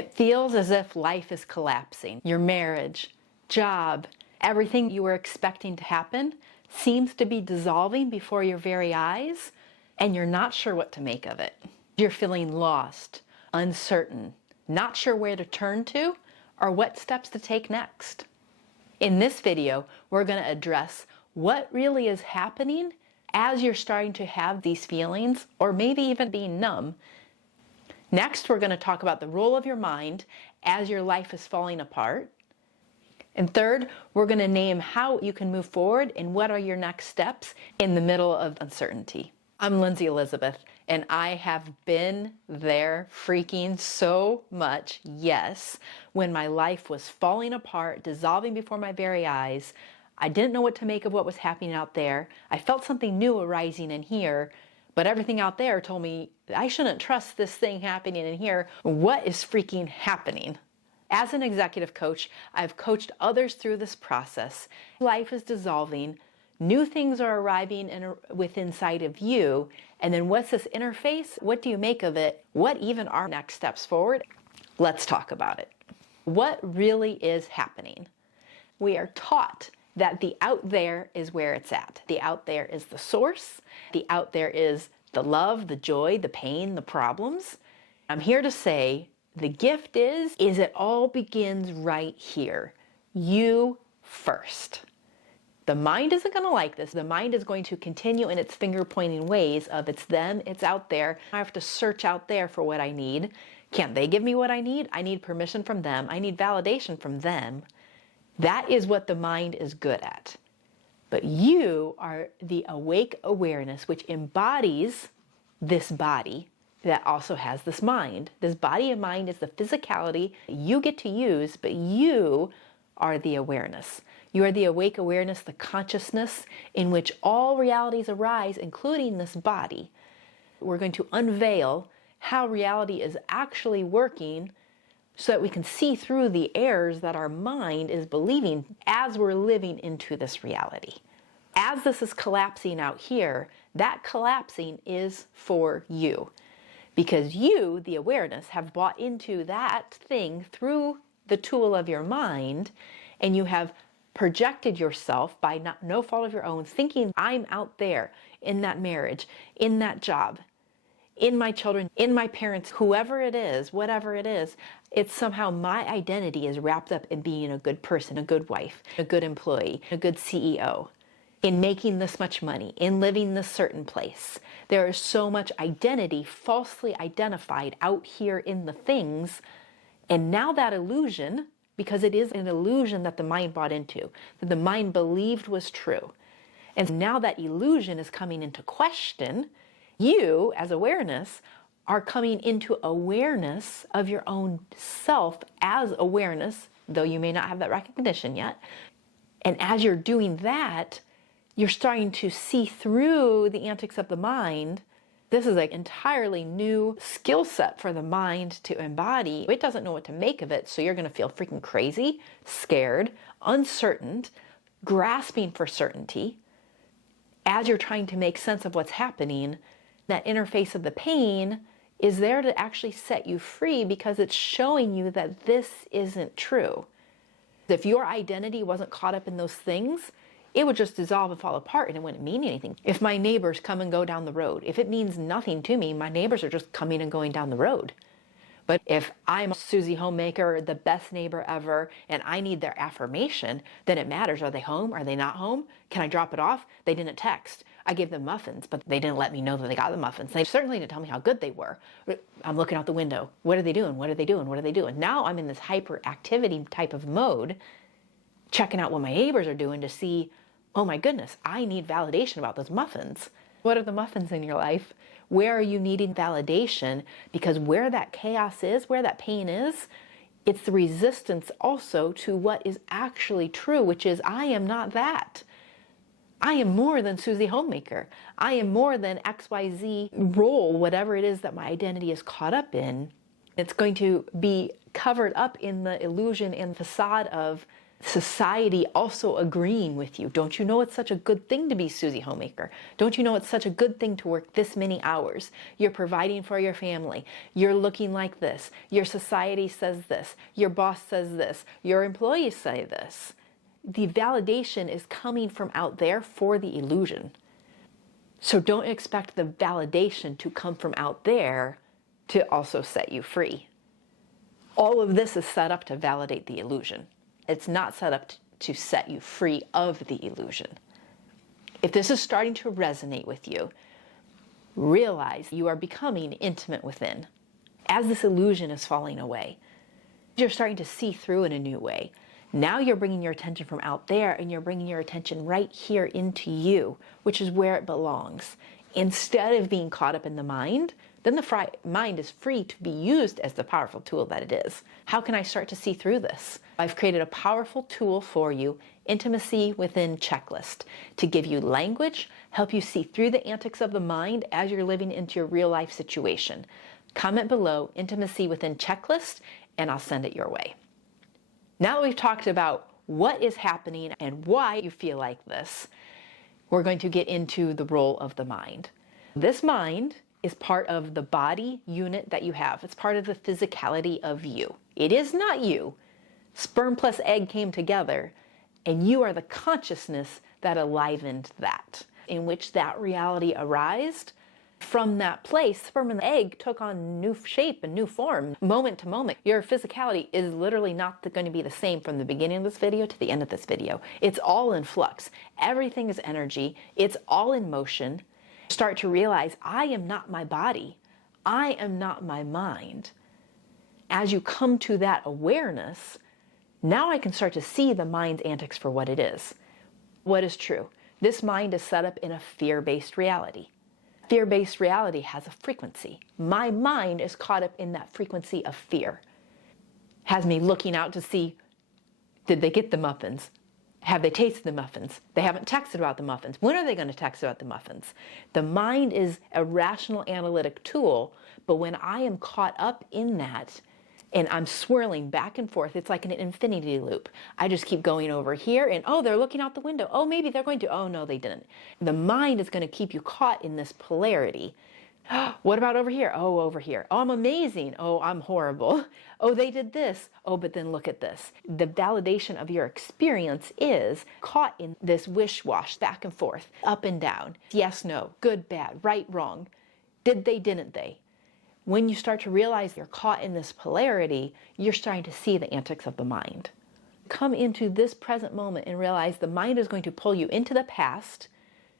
It feels as if life is collapsing. Your marriage, job, everything you were expecting to happen seems to be dissolving before your very eyes, and you're not sure what to make of it. You're feeling lost, uncertain, not sure where to turn to or what steps to take next. In this video, we're going to address what really is happening as you're starting to have these feelings, or maybe even being numb. Next, we're going to talk about the role of your mind as your life is falling apart. And third, we're going to name how you can move forward and what are your next steps in the middle of uncertainty. I'm Linzy Elizabeth, and I have been there freaking so much, yes, when my life was falling apart, dissolving before my very eyes. I didn't know what to make of what was happening out there. I felt something new arising in here, but everything out there told me I shouldn't trust this thing happening in here. What is freaking happening? As an executive coach, I've coached others through this process. Life is dissolving, new things are arriving within inside of you, and then what's this interface? What do you make of it? What even are next steps forward? Let's talk about it. What really is happening? We are taught that the out there is where it's at. The out there is the source. The out there is the love, the joy, the pain, the problems. I'm here to say the gift is it all begins right here. You first. The mind isn't going to like this. The mind is going to continue in its finger-pointing ways of it's them, it's out there. I have to search out there for what I need. Can't they give me what I need? I need permission from them. I need validation from them. That is what the mind is good at. But you are the awake awareness which embodies this body that also has this mind. This body and mind is the physicality you get to use, but you are the awareness. You are the awake awareness, the consciousness in which all realities arise, including this body. We're going to unveil how reality is actually working so that we can see through the errors that our mind is believing as we're living into this reality. As this is collapsing out here, that collapsing is for you. Because you, the awareness, have bought into that thing through the tool of your mind, and you have projected yourself by no fault of your own, thinking I'm out there in that marriage, in that job, in my children, in my parents, whoever it is, whatever it is, it's somehow my identity is wrapped up in being a good person, a good wife, a good employee, a good CEO, in making this much money, in living this certain place. There is so much identity falsely identified out here in the things, and now that illusion, because it is an illusion that the mind bought into, that the mind believed was true, and now that illusion is coming into question. You, as awareness, are coming into awareness of your own self as awareness, though you may not have that recognition yet. And as you're doing that, you're starting to see through the antics of the mind. This is an entirely new skill set for the mind to embody. It doesn't know what to make of it, so you're going to feel freaking crazy, scared, uncertain, grasping for certainty. As you're trying to make sense of what's happening, that interface of the pain is there to actually set you free because it's showing you that this isn't true. If your identity wasn't caught up in those things, it would just dissolve and fall apart and it wouldn't mean anything. If my neighbors come and go down the road, if it means nothing to me, my neighbors are just coming and going down the road. But if I'm Susie Homemaker, the best neighbor ever, and I need their affirmation, then it matters. Are they home? Are they not home? Can I drop it off? They didn't text. I gave them muffins, but they didn't let me know that they got the muffins. They certainly didn't tell me how good they were. I'm looking out the window. What are they doing? What are they doing? What are they doing? Now I'm in this hyperactivity type of mode, checking out what my neighbors are doing to see, oh my goodness, I need validation about those muffins. What are the muffins in your life? Where are you needing validation? Because where that chaos is, where that pain is, it's the resistance also to what is actually true, which is I am not that. I am more than Susie Homemaker. I am more than XYZ role, whatever it is that my identity is caught up in. It's going to be covered up in the illusion and facade of society also agreeing with you. Don't you know it's such a good thing to be Susie Homemaker? Don't you know it's such a good thing to work this many hours? You're providing for your family. You're looking like this. Your society says this. Your boss says this. Your employees say this. The validation is coming from out there for the illusion. So don't expect the validation to come from out there to also set you free. All of this is set up to validate the illusion. It's not set up to set you free of the illusion. If this is starting to resonate with you, realize you are becoming intimate within. As this illusion is falling away, you're starting to see through in a new way. Now you're bringing your attention from out there and you're bringing your attention right here into you, which is where it belongs. Instead of being caught up in the mind, then the mind is free to be used as the powerful tool that it is. How can I start to see through this? I've created a powerful tool for you, Intimacy Within Checklist, to give you language, help you see through the antics of the mind as you're living into your real life situation. Comment below, Intimacy Within Checklist, and I'll send it your way. Now that we've talked about what is happening and why you feel like this, we're going to get into the role of the mind. This mind is part of the body unit that you have. It's part of the physicality of you. It is not you. Sperm plus egg came together, and you are the consciousness that enlivened that, in which that reality arose. From that place, sperm and egg took on new shape and new form, moment to moment. Your physicality is literally not going to be the same from the beginning of this video to the end of this video. It's all in flux. Everything is energy. It's all in motion. Start to realize, I am not my body. I am not my mind. As you come to that awareness, now I can start to see the mind's antics for what it is. What is true? This mind is set up in a fear-based reality. Fear-based reality has a frequency. My mind is caught up in that frequency of fear. Has me looking out to see, did they get the muffins? Have they tasted the muffins? They haven't texted about the muffins. When are they going to text about the muffins? The mind is a rational analytic tool, but when I am caught up in that and I'm swirling back and forth, it's like an infinity loop. I just keep going over here and, oh, they're looking out the window. Oh, maybe they're going to. Oh, no, they didn't. The mind is going to keep you caught in this polarity. What about over here? Oh, over here. Oh, I'm amazing. Oh, I'm horrible. Oh, they did this. Oh, but then look at this. The validation of your experience is caught in this wish-wash, back and forth, up and down. Yes, no, good, bad, right, wrong. Did they, didn't they? When you start to realize you're caught in this polarity, you're starting to see the antics of the mind. Come into this present moment and realize the mind is going to pull you into the past.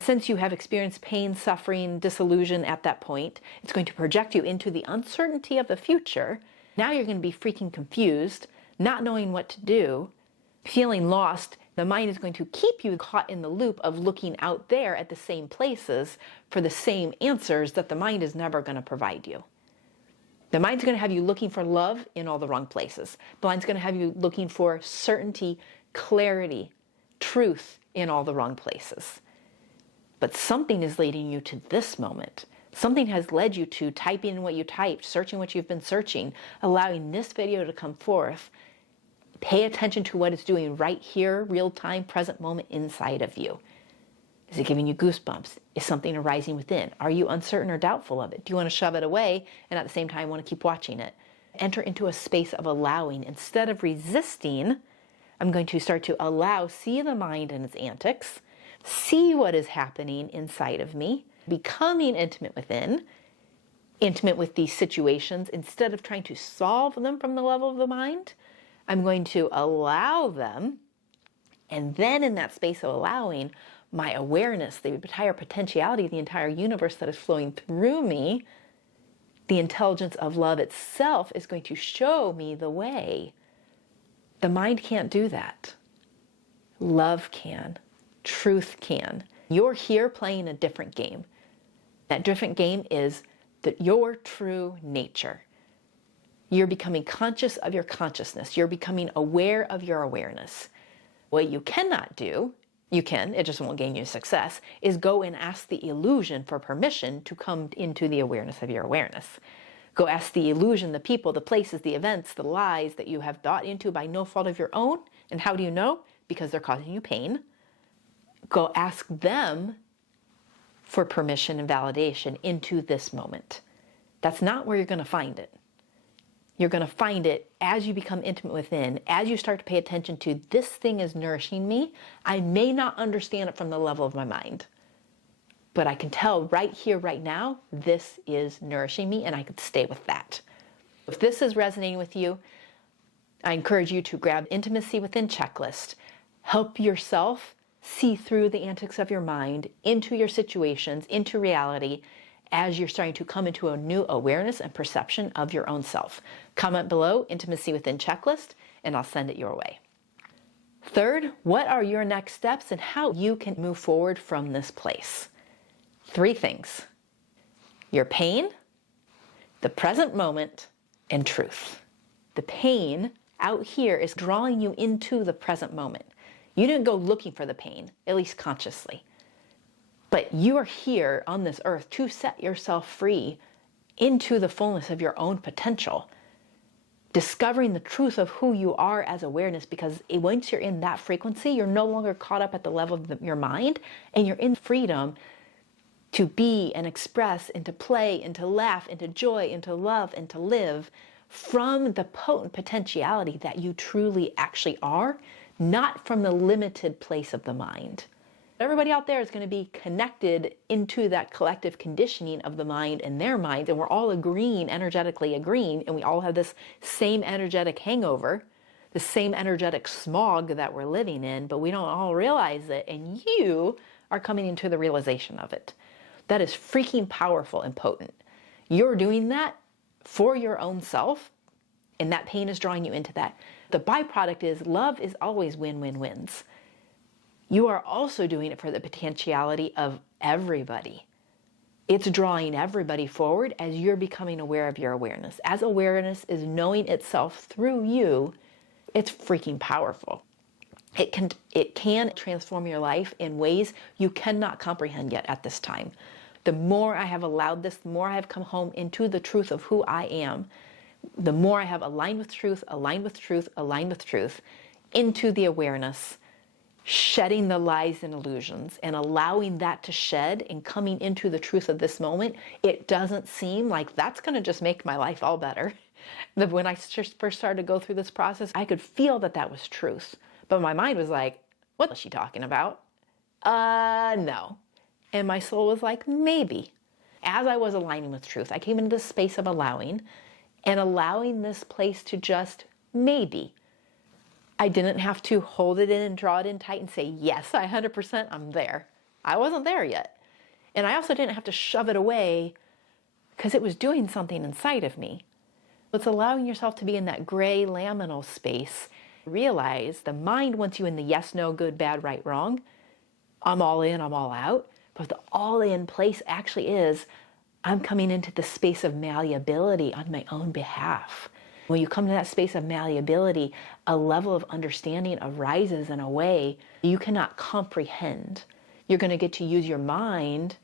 Since you have experienced pain, suffering, disillusion at that point, it's going to project you into the uncertainty of the future. Now you're going to be freaking confused, not knowing what to do, feeling lost. The mind is going to keep you caught in the loop of looking out there at the same places for the same answers that the mind is never going to provide you. The mind's going to have you looking for love in all the wrong places. The mind's going to have you looking for certainty, clarity, truth in all the wrong places. But something is leading you to this moment. Something has led you to typing in what you typed, searching what you've been searching, allowing this video to come forth. Pay attention to what it's doing right here, real time, present moment inside of you. Is it giving you goosebumps? Is something arising within? Are you uncertain or doubtful of it? Do you want to shove it away and at the same time want to keep watching it? Enter into a space of allowing. Instead of resisting, I'm going to start to allow, see the mind and its antics, see what is happening inside of me, becoming intimate within, intimate with these situations. Instead of trying to solve them from the level of the mind, I'm going to allow them. And then in that space of allowing, my awareness, the entire potentiality of the entire universe that is flowing through me, the intelligence of love itself is going to show me the way. The mind can't do that. Love can. Truth can. You're here playing a different game. That different game is your true nature. You're becoming conscious of your consciousness. You're becoming aware of your awareness. What you cannot do, you can, it just won't gain you success, is go and ask the illusion for permission to come into the awareness of your awareness. Go ask the illusion, the people, the places, the events, the lies that you have bought into by no fault of your own. And how do you know? Because they're causing you pain. Go ask them for permission and validation into this moment. That's not where you're going to find it. You're going to find it as you become intimate within, as you start to pay attention to, this thing is nourishing me. I may not understand it from the level of my mind, but I can tell right here, right now, this is nourishing me, and I can stay with that. If this is resonating with you, I encourage you to grab Intimacy Within checklist. Help yourself see through the antics of your mind into your situations, into reality, as you're starting to come into a new awareness and perception of your own self. Comment below Intimacy Within checklist, and I'll send it your way. Third, what are your next steps and how you can move forward from this place? 3 things: your pain, the present moment, and truth. The pain out here is drawing you into the present moment. You didn't go looking for the pain, at least consciously. But you are here on this earth to set yourself free into the fullness of your own potential, discovering the truth of who you are as awareness, because once you're in that frequency, you're no longer caught up at the level of your mind, and you're in freedom to be and express and to play and to laugh and to joy and to love and to live from the potent potentiality that you truly actually are, not from the limited place of the mind. Everybody out there is going to be connected into that collective conditioning of the mind and their minds, and we're all agreeing, energetically agreeing, and we all have this same energetic hangover, the same energetic smog that we're living in, but we don't all realize it, and you are coming into the realization of it. That is freaking powerful and potent. You're doing that for your own self, and that pain is drawing you into that. The byproduct is love is always win-win-wins. You are also doing it for the potentiality of everybody. It's drawing everybody forward as you're becoming aware of your awareness. As awareness is knowing itself through you, it's freaking powerful. It can transform your life in ways you cannot comprehend yet at this time. The more I have allowed this, the more I have come home into the truth of who I am, the more I have aligned with truth, aligned with truth, aligned with truth, into the awareness, shedding the lies and illusions and allowing that to shed and coming into the truth of this moment. It doesn't seem like that's going to just make my life all better. When I first started to go through this process, I could feel that that was truth. But my mind was like, what is she talking about? No. And my soul was like, maybe. As I was aligning with truth, I came into this space of allowing, and allowing this place to just maybe. I didn't have to hold it in and draw it in tight and say, yes, 100% I'm there. I wasn't there yet. And I also didn't have to shove it away because it was doing something inside of me. It's allowing yourself to be in that gray liminal space. Realize the mind wants you in the yes, no, good, bad, right, wrong. I'm all in, I'm all out. But the all in place actually is, I'm coming into the space of malleability on my own behalf. When you come to that space of malleability, a level of understanding arises in a way you cannot comprehend. You're going to get to use your mind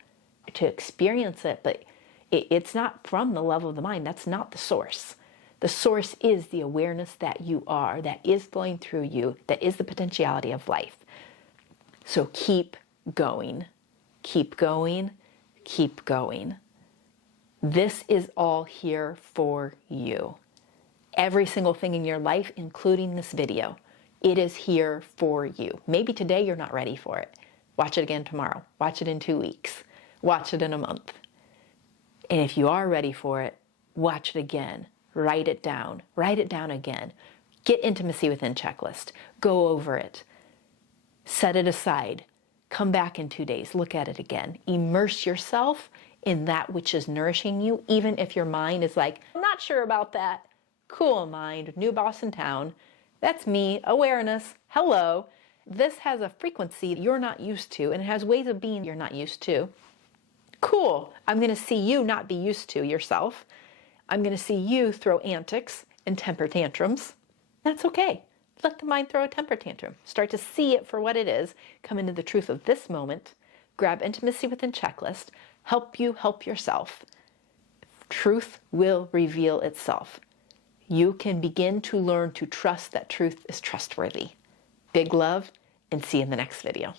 to experience it, but it's not from the level of the mind. That's not the source. The source is the awareness that you are, that is flowing through you, that is the potentiality of life. So keep going, keep going, keep going. This is all here for you. Every single thing in your life, including this video, it is here for you. Maybe today you're not ready for it. Watch it again tomorrow. Watch it in 2 weeks. Watch it in a month. And if you are ready for it, watch it again. Write it down. Write it down again. Get Intimacy Within checklist. Go over it. Set it aside. Come back in 2 days. Look at it again. Immerse yourself in that which is nourishing you, even if your mind is like, I'm not sure about that. Cool mind, new boss in town. That's me, awareness, hello. This has a frequency you're not used to, and it has ways of being you're not used to. Cool, I'm gonna see you not be used to yourself. I'm gonna see you throw antics and temper tantrums. That's okay. Let the mind throw a temper tantrum. Start to see it for what it is. Come into the truth of this moment. Grab Intimacy Within checklist. Help you help yourself. Truth will reveal itself. You can begin to learn to trust that truth is trustworthy. Big love, and see you in the next video.